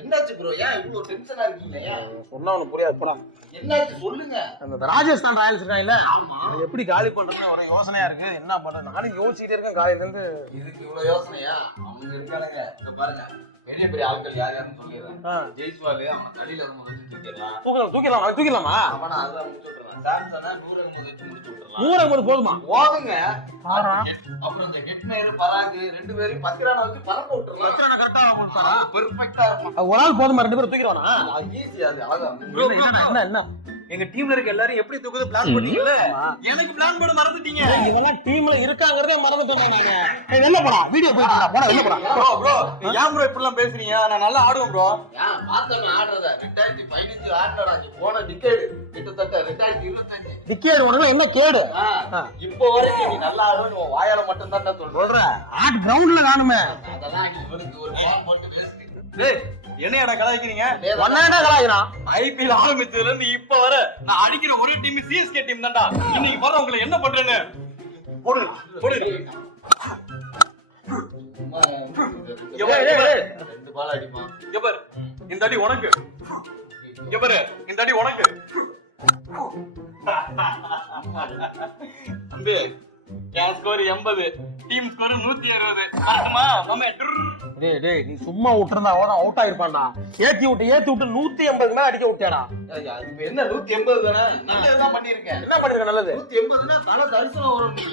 என்னாச்சு ப்ரோ? ஏன் இவ்வளவு டென்ஷனா இருக்கீங்க? சொன்னா உனக்கு புரியாது போடா. என்னாச்சு சொல்லுங்க. அந்த ராஜஸ்தான் ராயல்ஸ் இருக்காங்கல்ல, அது எப்படி காலி பண்றதுன்னு ஒரு யோசனையா இருக்கு. என்ன பண்றது நானும் யோசிச்சுட்டே இருக்கேன் காலையில இருந்து. இதுக்கு இவ்வளவு யோசனையா? அவங்க இருக்கானுங்க, இங்க பாருங்க, பெரிய பெரிய ஆட்கள் யார் யாருன்னு சொல்லிடுறேன். ஜெய்ஸ்வால் அவனை தடியில நம்ம வச்சு தூக்கிடலாமா? அவனை அதான் முடிச்சு விட்டுறேன். சாம்சனை நூறகம் வச்சு முடிச்சு விட்டுறலாம். நூறு போதுமா? போதுங்க. அப்புறம் இந்த ஹெட்மேர் பராக் ரெண்டு பேரும் 10 ரன் வச்சு பறக்க விட்டுறலாம். கரெக்டா போட்டாரா? பெர்ஃபெக்ட்டா இருக்கும். ஒரு ஆள் போதுமா? 2 பேரும் தூக்கிடுவானா? அது ஈஸி. அது அழகா. என்ன எங்க டீம்ல இருக்க எல்லாரும் எப்படி தூக்குது பிளான் பண்ணீங்கல்ல, எனக்கு பிளான் போட மறந்துட்டீங்க. இவெல்லாம் டீம்ல இருக்காங்கறதே மறந்துட்டோம் நாங்க. வெளில போடா, வீடியோ போடா, வெளில போடா. ப்ரோ ஏன் ப்ரோ இப்படி எல்லாம் பேசுறீங்க? நான் நல்லா ஆடுவேன் ப்ரோ. ஏன் பார்த்தமே ஆடுறத 2015 ஆடுறடா. போன டிகேட் கிட்டத்தட்ட 2025 டிக்கெட் உனக்கு என்ன கேடு? இப்போ வரைக்கும் நீ நல்லா ஆடுன்னு உன் வாயால மட்டும் தான் சொல்ற. ஆட் கிரவுண்ட்ல காணுமே. அதெல்லாம் நீ இவனுக்கு ஒரு பால் போட்டு பேசி. டேய் என்னையடா கலாய்க்கிறீங்க? ஒண்ணேடா கலாய்றான். ஐபிஎல் ஆரம்பிச்சதுல இருந்து இப்ப வர நான் அடிக்கிற ஒரே டீம் சிஎஸ்கே டீம் தான்டா. இன்னைக்கு வர உங்களை என்ன பண்றேன்னு போடு. ரெண்டு பால் அடிமா. இங்க பாரு, இந்த அடி உனக்கு. இங்க பாரு, இந்த அடி உனக்கு. தம்பி, என் ஸ்கோர் 80, டீம் ஸ்கோர் 160. கரெக்ட்டுமா மாமே? டேய் நீ சும்மா விட்டுறதா அவன் அவுட் ஆயிருப்பான்டா. ஏத்தி விட்டு 180 மேல அடிக்க விட்டேடா. இப்ப என்ன 180 தானே? நல்லதுதான் பண்ணிருக்கேன். என்ன பண்ணிருக்க? நல்லது 180னா தலை தரிசனம் வரும். நீ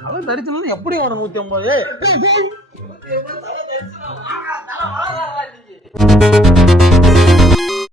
தலை தரிசனம் எப்படி வரும்? 180 180 தலை தரிசனம். தலை வாழாதா இன்னைக்கு?